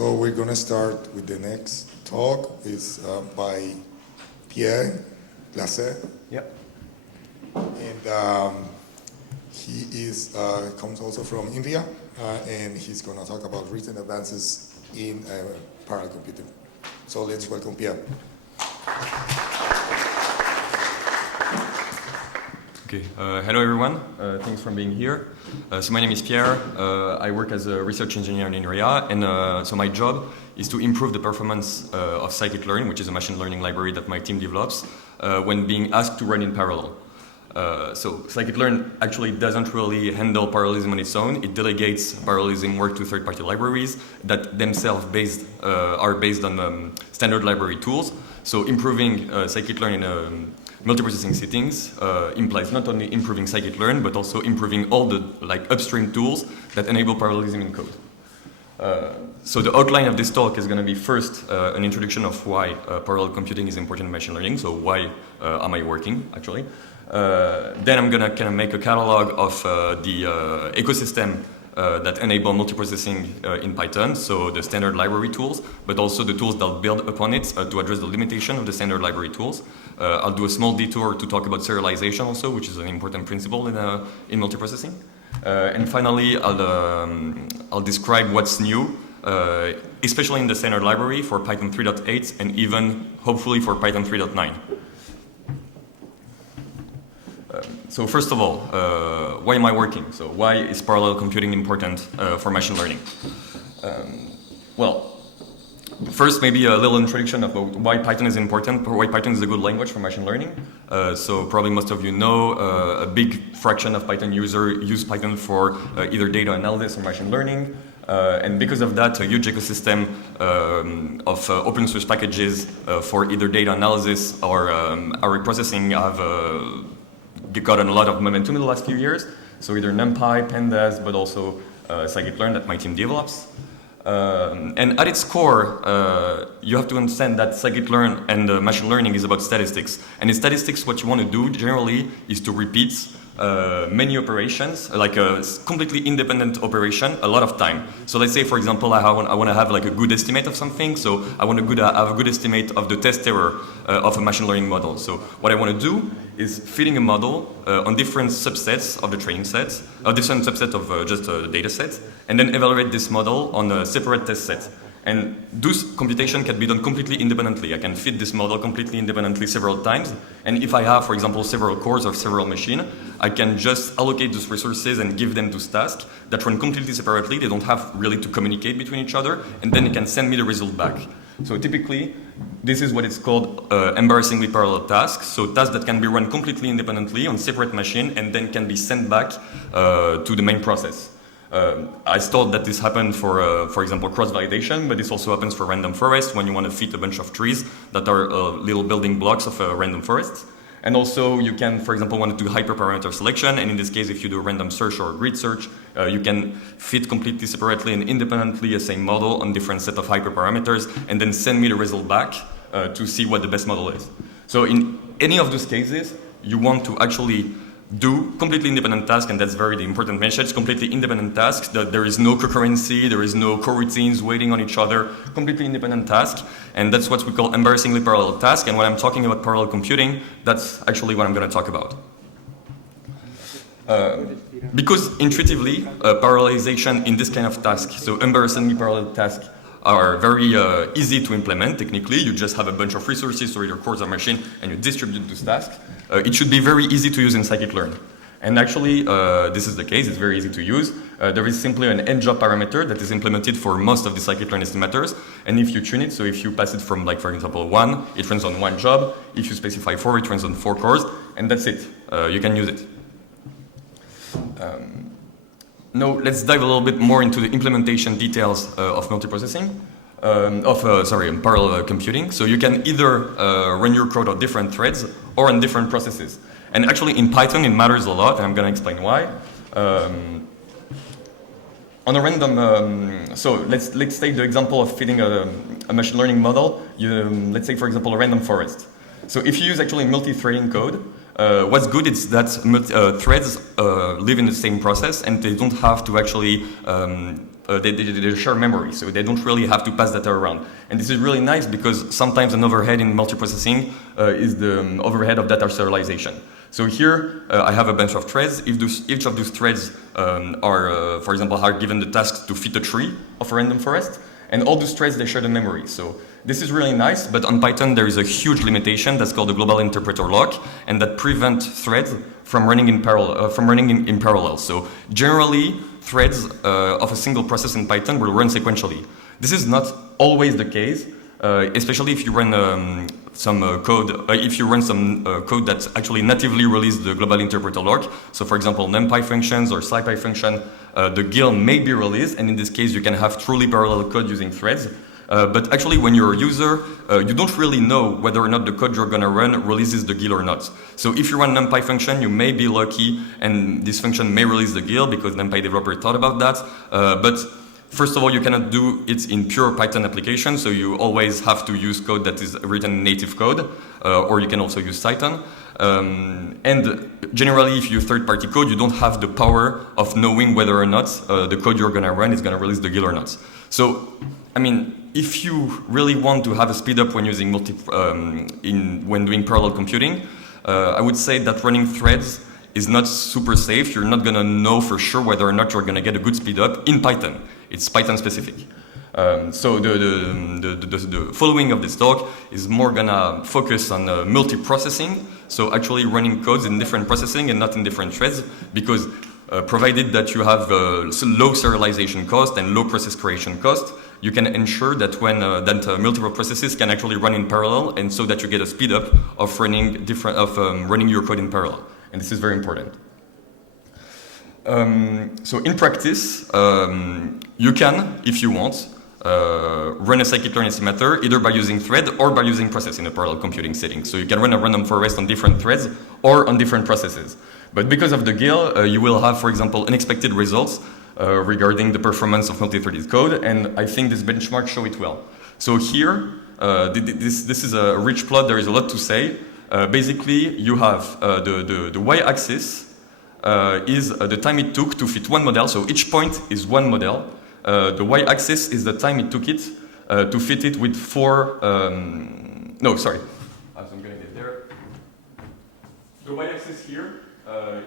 So we're going to start with the next talk. It's by Pierre Glaser. Yep. And he comes also from India, and he's going to talk about recent advances in parallel computing. So let's welcome Pierre. Okay. Hello, everyone. Thanks for being here. So my name is Pierre. I work as a research engineer in India, and so my job is to improve the performance of scikit-learn, which is a machine learning library that my team develops, when being asked to run in parallel. So scikit-learn actually doesn't really handle parallelism on its own. It delegates parallelism work to third-party libraries that themselves are based on standard library tools. So improving scikit-learn in multiprocessing settings implies not only improving scikit-learn, but also improving all the upstream tools that enable parallelism in code. So the outline of this talk is going to be first an introduction of why parallel computing is important in machine learning. So why am I working, actually? Then I'm going to kind of make a catalog of the ecosystem that enable multiprocessing in Python, so the standard library tools, but also the tools that build upon it to address the limitation of the standard library tools. I'll do a small detour to talk about serialization also, which is an important principle in multiprocessing. And finally, I'll describe what's new, especially in the standard library for Python 3.8 and even, hopefully, for Python 3.9. So first of all, why am I working? So why is parallel computing important for machine learning? Well, first maybe a little introduction about why Python is important, why Python is a good language for machine learning. So probably most of you know a big fraction of Python users use Python for either data analysis or machine learning. And because of that, a huge ecosystem of open source packages for either data analysis or array processing have gotten a lot of momentum in the last few years. So either NumPy, Pandas, but also scikit-learn that my team develops. And at its core, you have to understand that scikit-learn and machine learning is about statistics. And in statistics, what you want to do generally is to repeat many operations, like a completely independent operation, a lot of time. So let's say, for example, I want to have like a good estimate of something. So I want to have a good estimate of the test error of a machine learning model. So what I want to do is fitting a model on different subsets of the training sets, a different subset of just a data set, and then evaluate this model on a separate test set. And this computation can be done completely independently. I can fit this model completely independently several times. And if I have, for example, several cores or several machines, I can just allocate those resources and give them those tasks that run completely separately. They don't have really to communicate between each other. And then it can send me the result back. So typically, this is what is called embarrassingly parallel tasks. So tasks that can be run completely independently on separate machine and then can be sent back to the main process. I thought that this happened for example, cross-validation, but this also happens for random forest when you want to fit a bunch of trees that are little building blocks of a random forest. And also you can, for example, want to do hyperparameter selection, and in this case, if you do a random search or a grid search, you can fit completely separately and independently a same model on different set of hyperparameters, and then send me the result back to see what the best model is. So in any of those cases, you want to actually do completely independent tasks, and that's the important message, completely independent tasks, that there is no concurrency, there is no coroutines waiting on each other, completely independent tasks, and that's what we call embarrassingly parallel tasks. And when I'm talking about parallel computing, that's actually what I'm going to talk about. Because intuitively, parallelization in this kind of task, so embarrassingly parallel tasks, are very easy to implement technically. You just have a bunch of resources or your cores or machine and you distribute those tasks. It should be very easy to use in scikit-learn. And actually, this is the case. It's very easy to use. There is simply an end job parameter that is implemented for most of the scikit-learn estimators. And if you tune it, so if you pass it from, for example, 1, it runs on 1 job. If you specify 4, it runs on 4 cores. And that's it. You can use it. Now, let's dive a little bit more into the implementation details of multiprocessing, parallel computing. So you can either run your code on different threads or on different processes. And actually, in Python, it matters a lot, and I'm going to explain why. On a random, so let's take the example of fitting a machine learning model. Let's say, for example, a random forest. So if you use actually multithreading code, what's good is that threads live in the same process and they don't have to actually they share memory, so they don't really have to pass data around. And this is really nice because sometimes an overhead in multiprocessing is the overhead of data serialization. So here I have a bunch of threads. Each of those threads are, for example, are given the task to fit a tree of a random forest, and all those threads, they share the memory. So this is really nice, but on Python there is a huge limitation that's called the global interpreter lock, and that prevents threads from running in parallel. So generally, threads of a single process in Python will run sequentially. This is not always the case, especially if you run some code that actually natively releases the global interpreter lock. So for example, NumPy functions or SciPy function, the GIL may be released, and in this case you can have truly parallel code using threads. But actually when you're a user, you don't really know whether or not the code you're going to run releases the GIL or not. So if you run NumPy function, you may be lucky and this function may release the GIL because NumPy developer thought about that. But first of all, you cannot do it in pure Python application, so you always have to use code that is written in native code, or you can also use Python. And generally, if you use third-party code, you don't have the power of knowing whether or not the code you're going to run is going to release the GIL or not. So, I mean, if you really want to have a speed up when using when doing parallel computing, I would say that running threads is not super safe. You're not going to know for sure whether or not you're going to get a good speed up in Python. It's Python specific. So the following of this talk is more gonna focus on multiprocessing. So actually running codes in different processing and not in different threads, because provided that you have low serialization cost and low process creation cost, you can ensure that when multiple processes can actually run in parallel, and so that you get a speed up of running running your code in parallel. And this is very important. So in practice, you can, if you want, run a scikit-learn estimator either by using thread or by using process in a parallel computing setting. So you can run a random forest on different threads or on different processes. But because of the GIL, you will have, for example, unexpected results regarding the performance of multi-threaded code, and I think this benchmark show it well. So here, this is a rich plot. There is a lot to say. Basically, you have the y-axis is the time it took to fit one model. So each point is one model. The y-axis is the time it took it to fit it with I'm going to get there. The y-axis here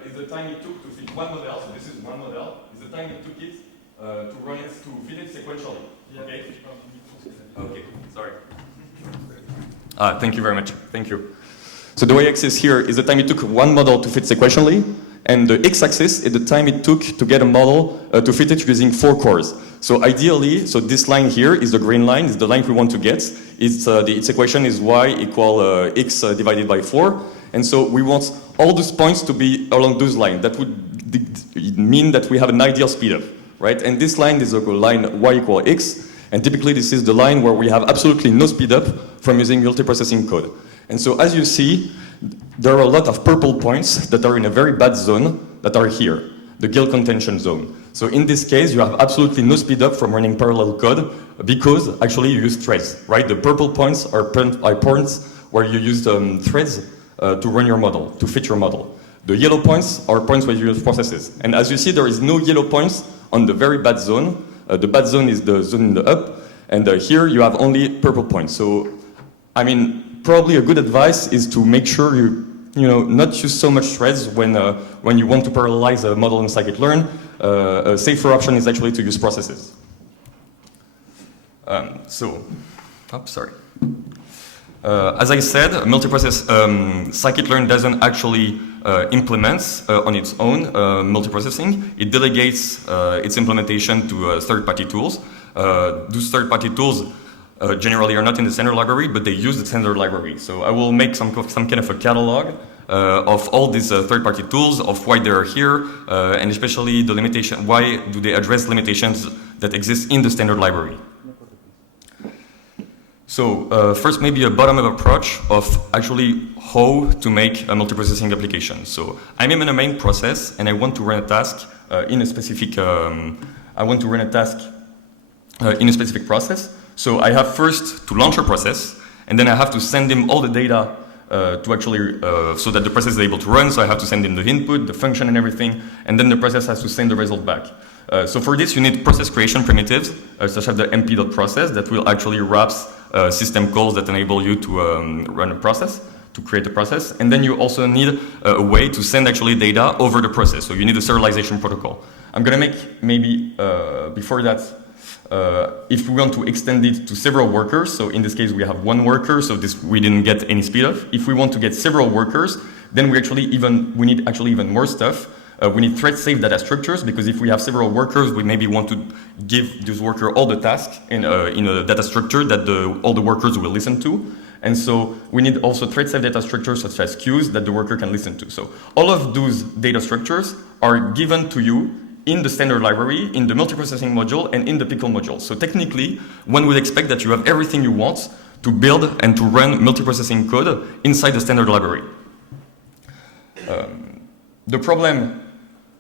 is the time it took to fit one model. So this is one model. Is the time it took it to fit it sequentially. Okay. Okay. Sorry. Thank you very much. Thank you. So the y-axis here is the time it took one model to fit sequentially, and the x-axis is the time it took to get a model to fit it using 4 cores. So ideally, so this line here is the green line, is the line we want to get. Its equation is y equal x divided by 4, and so we want all those points to be along those lines. That would mean that we have an ideal speedup, right? And this line is a line y equal x, and typically this is the line where we have absolutely no speedup from using multiprocessing code. And so as you see, there are a lot of purple points that are in a very bad zone that are here, the GIL contention zone. So in this case, you have absolutely no speed up from running parallel code because actually you use threads, right? The purple points are points where you use threads to run your model, to fit your model. The yellow points are points where you use processes. And as you see, there is no yellow points on the very bad zone. The bad zone is the zone in the up, and here you have only purple points. So, I mean, probably a good advice is to make sure you not use so much threads when you want to parallelize a model in scikit-learn. A safer option is actually to use processes. As I said, scikit-learn doesn't actually implement on its own multiprocessing. It delegates its implementation to third-party tools. Those third-party tools generally are not in the standard library, but they use the standard library. So I will make some kind of a catalog of all these third-party tools, of why they are here, and especially the limitation. Why do they address limitations that exist in the standard library? So first, maybe a bottom-up approach of actually how to make a multiprocessing application. So I'm in a main process, and I want to run a task in a specific. In a specific process. So I have first to launch a process, and then I have to send him all the data to actually, so that the process is able to run. So I have to send him the input, the function and everything, and then the process has to send the result back. So for this, you need process creation primitives, such as the mp.process that will actually wrap system calls that enable you to run a process, to create a process. And then you also need a way to send actually data over the process. So you need a serialization protocol. I'm going to make maybe before that, if we want to extend it to several workers, so in this case we have one worker, so this we didn't get any speed of. If we want to get several workers, then we need actually even more stuff. We need thread-safe data structures, because if we have several workers, we maybe want to give this worker all the tasks in a data structure that all the workers will listen to. And so we need also thread-safe data structures such as queues that the worker can listen to. So all of those data structures are given to you in the standard library, in the multiprocessing module, and in the Pickle module. So technically, one would expect that you have everything you want to build and to run multiprocessing code inside the standard library. The problem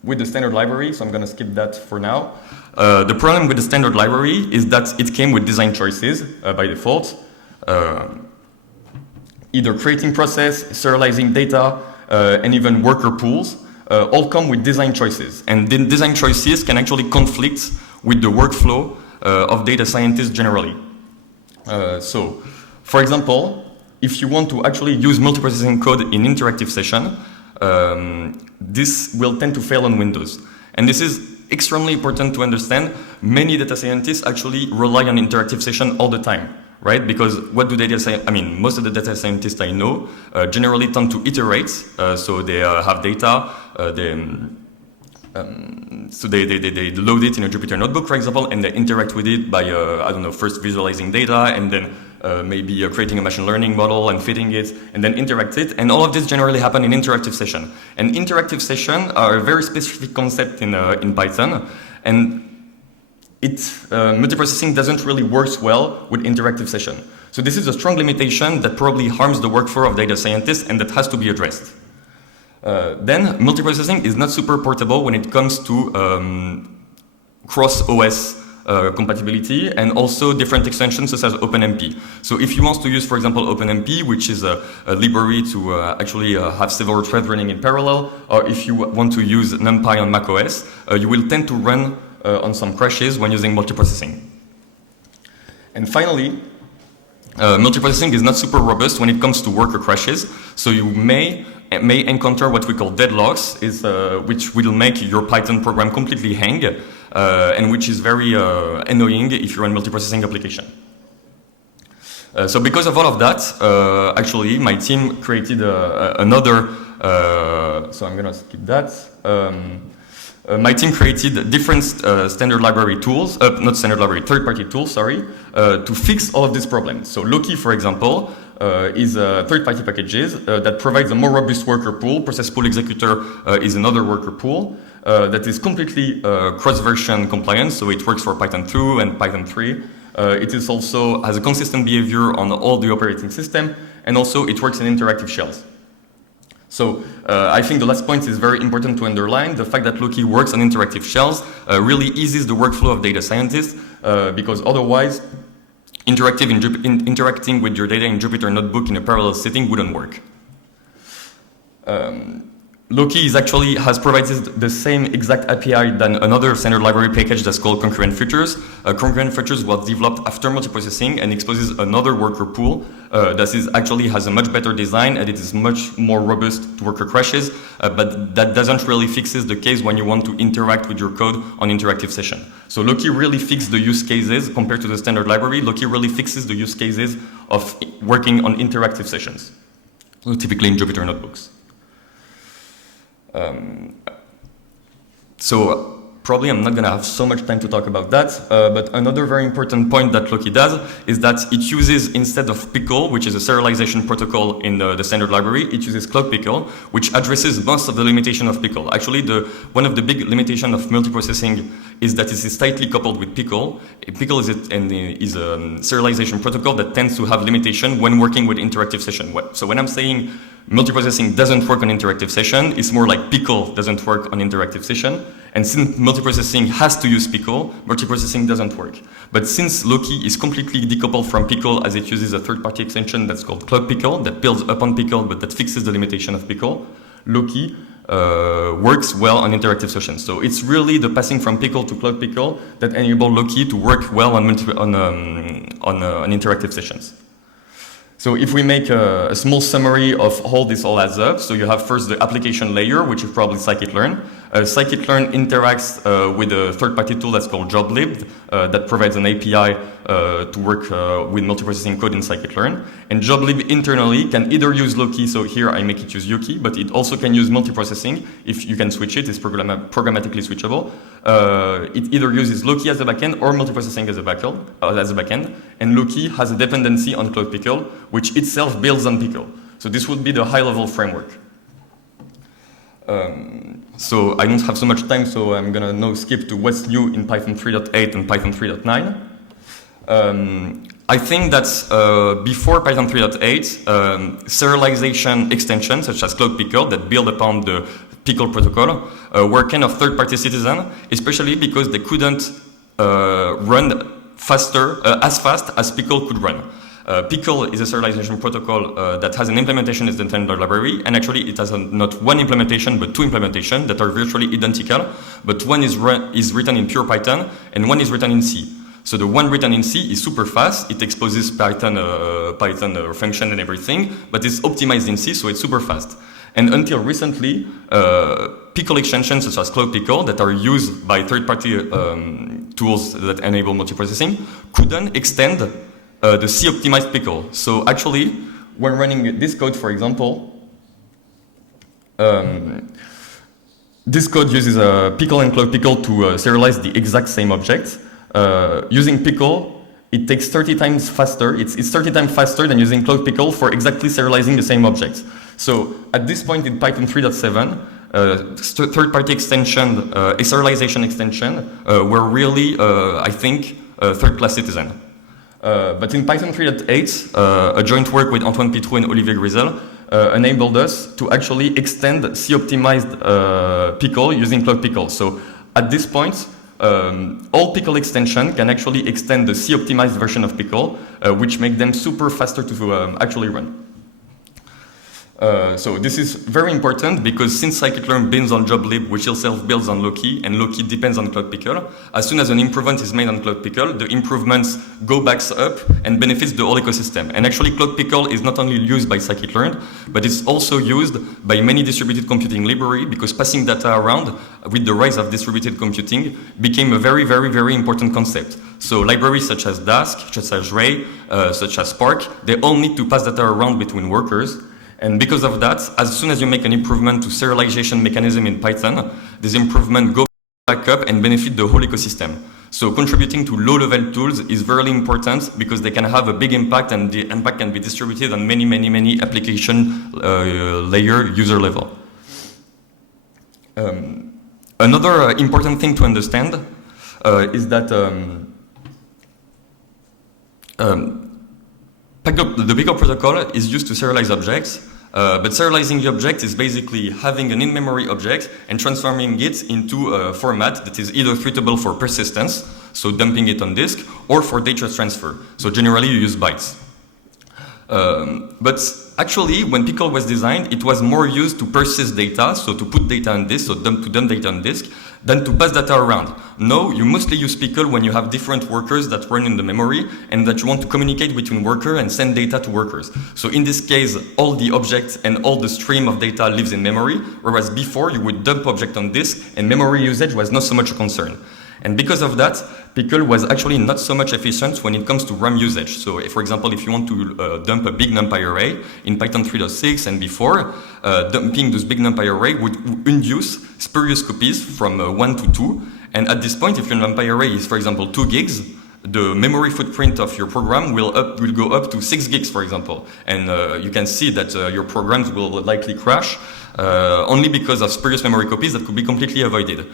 with the standard library, so I'm going to skip that for now. The problem with the standard library is that it came with design choices by default. Either creating process, serializing data, and even worker pools. All come with design choices. And the design choices can actually conflict with the workflow of data scientists generally. So, for example, if you want to actually use multiprocessing code in interactive session, this will tend to fail on Windows. And this is extremely important to understand. Many data scientists actually rely on interactive session all the time. Right? Because what do most of the data scientists I know generally tend to iterate. So they have data, so they load it in a Jupyter notebook, for example, and they interact with it by, first visualizing data, and then maybe creating a machine learning model and fitting it, and then interact it. And all of this generally happen in interactive session. And interactive session are a very specific concept in Python. And multiprocessing doesn't really work well with interactive session. So this is a strong limitation that probably harms the workflow of data scientists, and that has to be addressed. Then multiprocessing is not super portable when it comes to cross-OS compatibility, and also different extensions such as OpenMP. So if you want to use, for example, OpenMP, which is a library to actually have several threads running in parallel, or if you want to use NumPy on macOS, you will tend to run on some crashes when using multiprocessing. And finally, multiprocessing is not super robust when it comes to worker crashes. So you may encounter what we call deadlocks, which will make your Python program completely hang, and which is very annoying if you run multiprocessing application. So because of all of that, actually my team created another, so I'm gonna skip that. My team created different standard library tools, third-party tools, sorry, to fix all of these problems. So Loki, for example, is third-party packages that provides a more robust worker pool. Process pool executor is another worker pool that is completely cross-version compliant, so it works for Python 2 and Python 3. It is also has a consistent behavior on all the operating system, and also it works in interactive shells. So I think the last point is very important to underline. The fact that Loki works on interactive shells really eases the workflow of data scientists, because otherwise interacting with your data in Jupyter Notebook in a parallel setting wouldn't work. Loki has provided the same exact API than another standard library package that's called concurrent features. Concurrent features was developed after multiprocessing and exposes another worker pool that has a much better design, and it is much more robust to worker crashes, but that doesn't really fixes the case when you want to interact with your code on interactive session. So Loki really fixes the use cases compared to the standard library. Loki really fixes the use cases of working on interactive sessions, typically in Jupyter notebooks. So probably I'm not going to have so much time to talk about that, but another very important point that Loki does is that it uses, instead of Pickle, which is a serialization protocol in the standard library, it uses Cloud Pickle, which addresses most of the limitation of Pickle. Actually, one of the big limitations of multiprocessing is that it is tightly coupled with Pickle. Pickle is a serialization protocol that tends to have limitation when working with interactive session. So when I'm saying multiprocessing doesn't work on interactive session, it's more like Pickle doesn't work on interactive session. And since multiprocessing has to use Pickle, multiprocessing doesn't work. But since Loki is completely decoupled from Pickle, as it uses a third-party extension that's called Cloud Pickle, that builds upon Pickle, but that fixes the limitation of Pickle, Loki works well on interactive sessions. So it's really the passing from Pickle to Cloud Pickle that enable Loki to work well on interactive sessions. So if we make a small summary of how this all adds up, so you have first the application layer, which is probably scikit-learn. Scikit-learn interacts with a third-party tool that's called joblib that provides an API to work with multiprocessing code in scikit-learn. And joblib internally can either use Loki, so here I make it use Yuki, but it also can use multiprocessing. If you can switch it, it's programmatically switchable. It either uses Loki as a backend or multiprocessing as a backend. And Loki has a dependency on Cloud Pickle, which itself builds on Pickle. So this would be the high-level framework. So I don't have so much time, so I'm gonna now skip to what's new in Python 3.8 and Python 3.9. I think that before Python 3.8, serialization extensions such as Cloud Pickle that build upon the Pickle Protocol were kind of third-party citizen, especially because they couldn't run faster, as fast as Pickle could run. Pickle is a serialization protocol that has an implementation as the standard library, and actually it has not one implementation but two implementations that are virtually identical, but one is written in pure Python and one is written in C. So the one written in C is super fast, it exposes Python function and everything, but it's optimized in C, so it's super fast. And until recently, Pickle extensions such as Cloud Pickle that are used by third-party tools that enable multiprocessing couldn't extend the C-optimized Pickle. So actually, when running this code, for example, this code uses Pickle and Cloud Pickle to serialize the exact same object. Using Pickle, it takes 30 times faster. It's 30 times faster than using Cloud Pickle for exactly serializing the same object. So at this point in Python 3.7, third-party extension, a serialization extension, were really, I think, third-class citizen. But in Python 3.8, a joint work with Antoine Pitrou and Olivier Grisel enabled us to actually extend C-optimized Pickle using Cloud Pickle. So at this point, all Pickle extension can actually extend the C-optimized version of Pickle, which make them super faster to actually run. So this is very important because since scikit-learn builds on joblib, which itself builds on Loki, and Loki depends on Cloud Pickle, as soon as an improvement is made on Cloud Pickle, the improvements go back up and benefits the whole ecosystem. And actually, Cloud Pickle is not only used by scikit-learn, but it's also used by many distributed computing libraries because passing data around with the rise of distributed computing became a very, very, very important concept. So libraries such as Dask, such as Ray, such as Spark, they all need to pass data around between workers. And because of that, as soon as you make an improvement to serialization mechanism in Python, this improvement goes back up and benefit the whole ecosystem. So contributing to low-level tools is very important because they can have a big impact and the impact can be distributed on many, many, many application layer user level. Another important thing to understand is that the Pickle Protocol is used to serialize objects, but serializing the object is basically having an in-memory object and transforming it into a format that is either suitable for persistence, so dumping it on disk, or for data transfer. So generally you use bytes. But actually, when Pickle was designed, it was more used to persist data, so to put data on disk, so to dump data on disk, than to pass data around. Now, you mostly use Pickle when you have different workers that run in the memory and that you want to communicate between workers and send data to workers. So in this case, all the objects and all the stream of data lives in memory, whereas before you would dump object on disk and memory usage was not so much a concern. And because of that, Pickle was actually not so much efficient when it comes to RAM usage. So, for example, if you want to dump a big NumPy array in Python 3.6 and before, dumping this big NumPy array would induce spurious copies from 1 to 2. And at this point, if your NumPy array is, for example, 2 gigs, the memory footprint of your program will go up to 6 gigs, for example. And you can see that your programs will likely crash only because of spurious memory copies that could be completely avoided.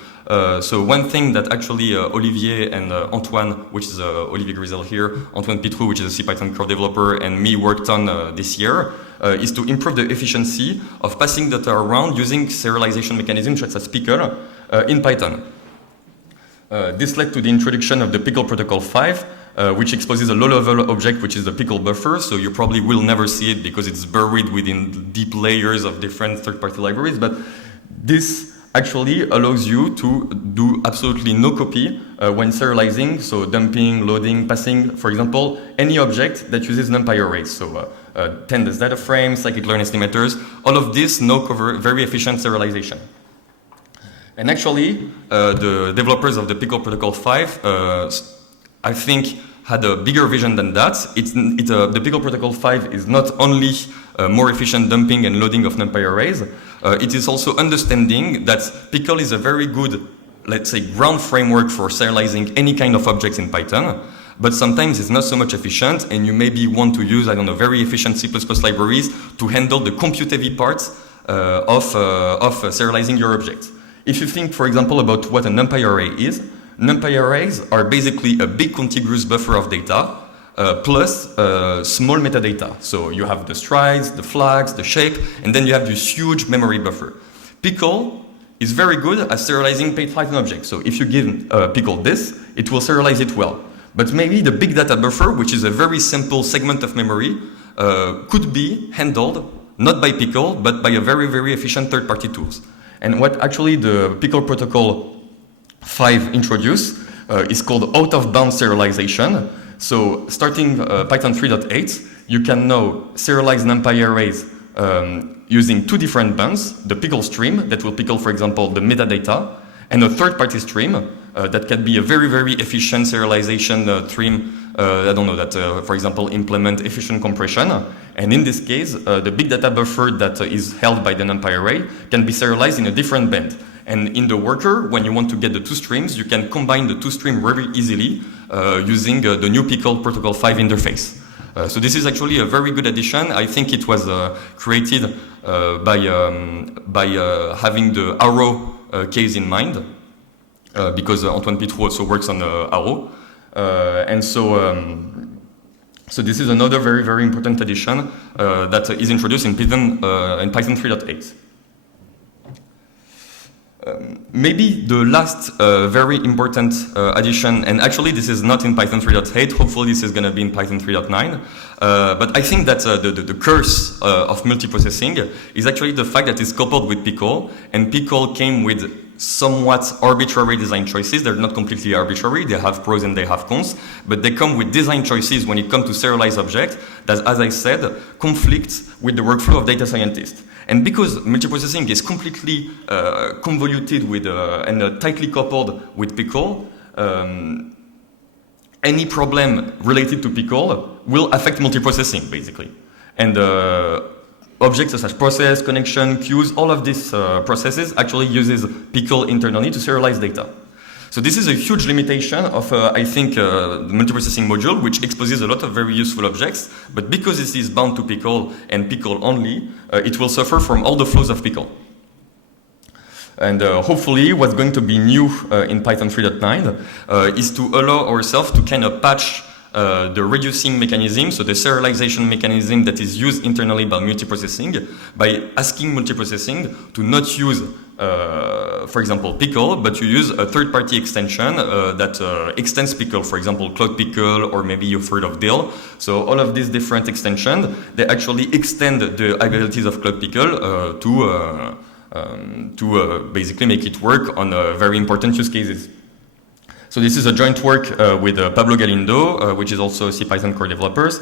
So one thing that actually Olivier and Antoine, which is Olivier Grisel here, Antoine Pitrou, which is a CPython core developer, and me worked on this year, is to improve the efficiency of passing data around using serialization mechanisms such as Pickle in Python. This led to the introduction of the Pickle Protocol 5, which exposes a low-level object, which is the Pickle buffer. So you probably will never see it because it's buried within deep layers of different third-party libraries. But this actually allows you to do absolutely no copy when serializing, so dumping, loading, passing, for example, any object that uses NumPy arrays. So 10 data frames, scikit-learn estimators, all of this now cover very efficient serialization. And actually, the developers of the Pickle Protocol 5, I think, had a bigger vision than that. The Pickle Protocol 5 is not only more efficient dumping and loading of NumPy arrays, it is also understanding that Pickle is a very good, let's say, ground framework for serializing any kind of objects in Python, but sometimes it's not so much efficient, and you maybe want to use, I don't know, very efficient C++ libraries to handle the compute-heavy parts of serializing your objects. If you think, for example, about what a NumPy array is, NumPy arrays are basically a big contiguous buffer of data plus small metadata. So you have the strides, the flags, the shape, and then you have this huge memory buffer. Pickle is very good at serializing Python objects. So if you give Pickle this, it will serialize it well. But maybe the big data buffer, which is a very simple segment of memory, could be handled not by Pickle, but by a very, very efficient third-party tools. And what actually the Pickle Protocol 5 introduced is called out-of-bounds serialization. So starting Python 3.8, you can now serialize NumPy arrays using two different bounds, the Pickle stream that will pickle, for example, the metadata, and a third-party stream that can be a very, very efficient serialization stream, I don't know, that, for example, implement efficient compression. And in this case, the big data buffer that is held by the NumPy array can be serialized in a different band. And in the worker, when you want to get the two streams, you can combine the two streams very easily using the new Pickle Protocol 5 interface. So this is actually a very good addition. I think it was created by having the Arrow case in mind, because Antoine Pitrou also works on Arrow. And so this is another very, very important addition that is introduced in Python 3.8. Maybe the last very important addition, and actually this is not in Python 3.8, hopefully this is going to be in Python 3.9, but I think that the curse of multiprocessing is actually the fact that it's coupled with Pickle, and Pickle came with somewhat arbitrary design choices. They're not completely arbitrary, they have pros and they have cons, but they come with design choices when it comes to serialized objects that, as I said, conflict with the workflow of data scientists. And because multiprocessing is completely convoluted with and tightly coupled with Pickle, any problem related to Pickle will affect multiprocessing, basically. And objects such as process, connection, queues, all of these processes actually uses Pickle internally to serialize data. So this is a huge limitation of, I think, the multiprocessing module, which exposes a lot of very useful objects, but because this is bound to Pickle and Pickle only, it will suffer from all the flaws of Pickle. And hopefully what's going to be new in Python 3.9 is to allow ourselves to kind of patch the reducing mechanism, so the serialization mechanism that is used internally by multiprocessing, by asking multiprocessing to not use, for example, Pickle, but to use a third-party extension that extends Pickle, for example, Cloud Pickle, or maybe you've heard of Dill. So all of these different extensions, they actually extend the abilities of Cloud Pickle to basically make it work on very important use cases. So this is a joint work with Pablo Galindo, which is also CPython core developers.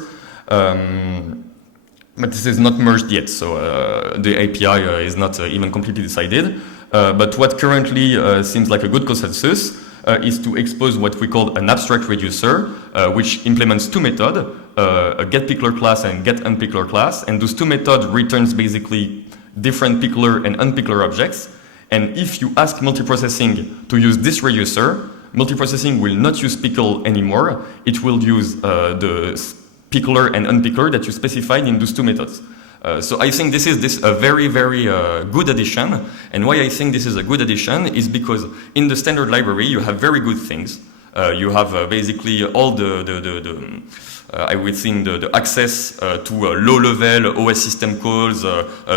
But this is not merged yet, so the API is not even completely decided. But what currently seems like a good consensus is to expose what we call an abstract reducer, which implements two methods, a getPickler class and getUnPickler class. And those two methods returns basically different pickler and unpickler objects. And if you ask multiprocessing to use this reducer, multiprocessing will not use Pickle anymore. It will use the pickler and unpickler that you specified in those two methods. So I think this is a very, very good addition. And why I think this is a good addition is because in the standard library, you have very good things. You have basically all I would think the access to low-level OS system calls,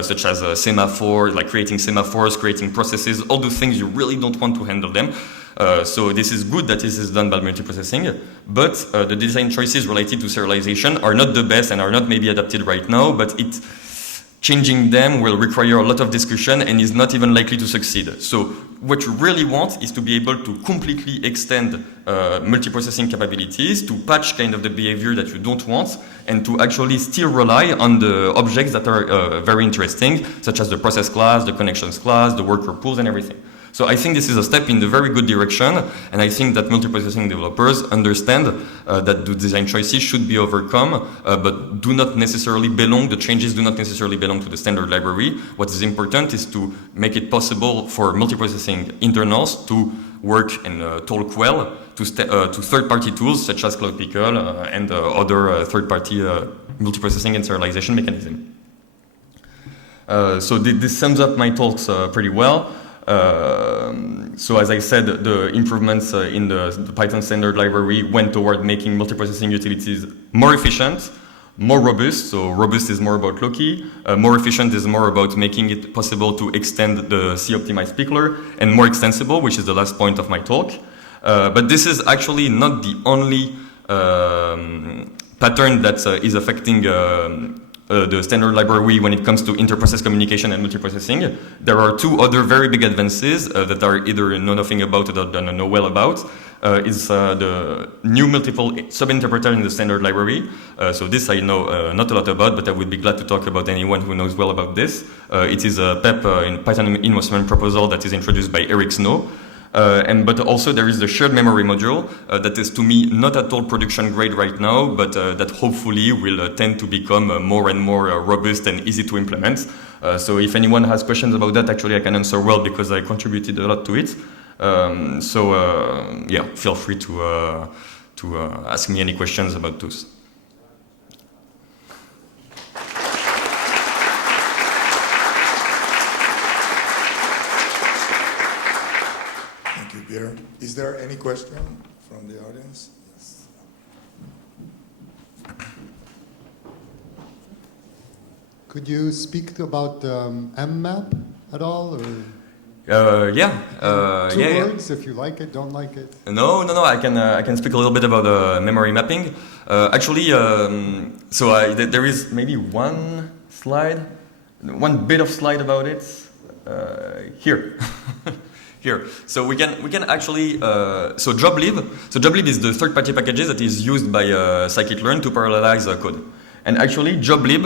such as semaphore, like creating semaphores, creating processes, all the things you really don't want to handle them. So this is good that this is done by multiprocessing, but the design choices related to serialization are not the best and are not maybe adapted right now, but changing them will require a lot of discussion and is not even likely to succeed. So what you really want is to be able to completely extend multiprocessing capabilities, to patch kind of the behavior that you don't want, and to actually still rely on the objects that are very interesting, such as the process class, the connections class, the worker pools, and everything. So I think this is a step in the very good direction, and I think that multiprocessing developers understand that the design choices should be overcome, but do not necessarily belong, the changes do not necessarily belong to the standard library. What is important is to make it possible for multiprocessing internals to work and talk well to third-party tools such as Cloud Pickle and other third-party multiprocessing and serialization mechanism. So this sums up my talks pretty well. So as I said, the improvements in the Python standard library went toward making multiprocessing utilities more efficient, more robust. So robust is more about Loki. More efficient is more about making it possible to extend the C-optimized pickler, and more extensible, which is the last point of my talk. But this is actually not the only pattern that is affecting the standard library when it comes to inter-process communication and multiprocessing. There are two other very big advances that are either know nothing about or don't know well about. Is the new multiple sub-interpreter in the standard library. So this I know not a lot about, but I would be glad to talk about anyone who knows well about this. It is a PEP in Python investment proposal that is introduced by Eric Snow. But also there is the shared memory module that is to me not at all production grade right now, but that hopefully will tend to become more and more robust and easy to implement. So if anyone has questions about that, actually I can answer well because I contributed a lot to it. Yeah, feel free to ask me any questions about those. Pierre. Is there any question from the audience? Yes. Could you speak about mmap at all? Or Yeah. Two words, if you like it, don't like it. No. I can speak a little bit about memory mapping. Actually, there is maybe one bit of slide about it here. Here, so we can actually joblib. So joblib is the third-party packages that is used by scikit-learn to parallelize code. And actually, joblib,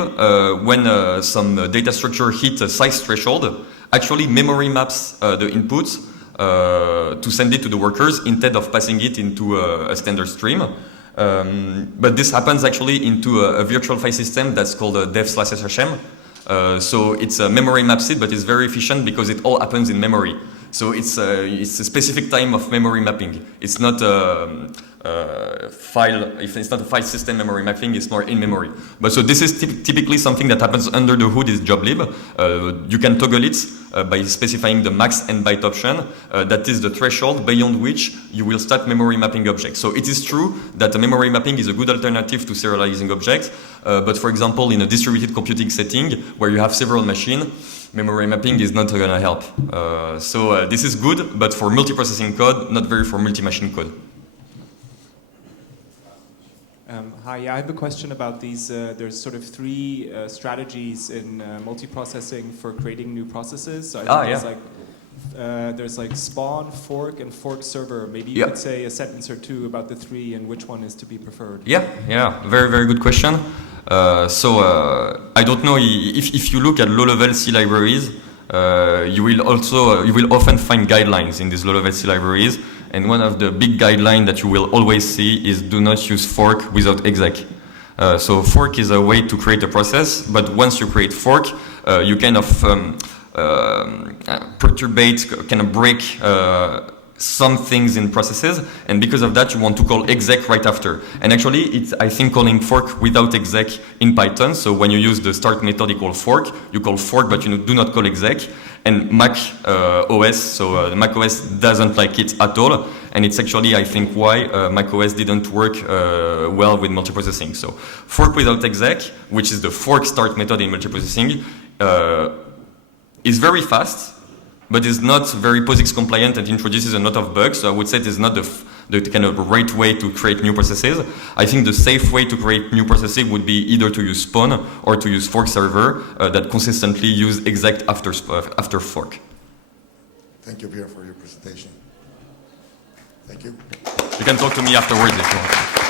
when some data structure hit a size threshold, actually memory maps the inputs to send it to the workers instead of passing it into a standard stream. But this happens actually into a virtual file system that's called dev/shm. So it's a memory maps it, but it's very efficient because it all happens in memory. So it's a specific time of memory mapping. It's not if it's not a file system memory mapping, it's more in memory. But so this is typically something that happens under the hood is joblib. You can toggle it by specifying the max and byte option. That is the threshold beyond which you will start memory mapping objects. So it is true that the memory mapping is a good alternative to serializing objects. But for example, in a distributed computing setting where you have several machines, memory mapping is not going to help. So this is good, but for multiprocessing code, not very for multi-machine code. Hi, yeah, I have a question about these. There's sort of three strategies in multiprocessing for creating new processes. So I think there's like spawn, fork, and fork server. Maybe you could say a sentence or two about the three and which one is to be preferred. Yeah, very, very good question. I don't know if you look at low-level C libraries, you will often find guidelines in these low-level C libraries. And one of the big guidelines that you will always see is do not use fork without exec. So fork is a way to create a process, but once you create fork, you kind of perturbate, kind of break some things in processes, and because of that you want to call exec right after. And actually it's, I think, calling fork without exec in Python. So when you use the start method equal fork, you call fork but you do not call exec. And Mac OS, so the Mac OS doesn't like it at all, and it's actually, I think, why Mac OS didn't work well with multiprocessing. So fork without exec, which is the fork start method in multiprocessing, is very fast, but is not very POSIX compliant and introduces a lot of bugs. So I would say it is not the kind of right way to create new processes. I think the safe way to create new processes would be either to use spawn or to use fork server that consistently use exact after fork. Thank you, Pierre, for your presentation. Thank you. You can talk to me afterwards if you want.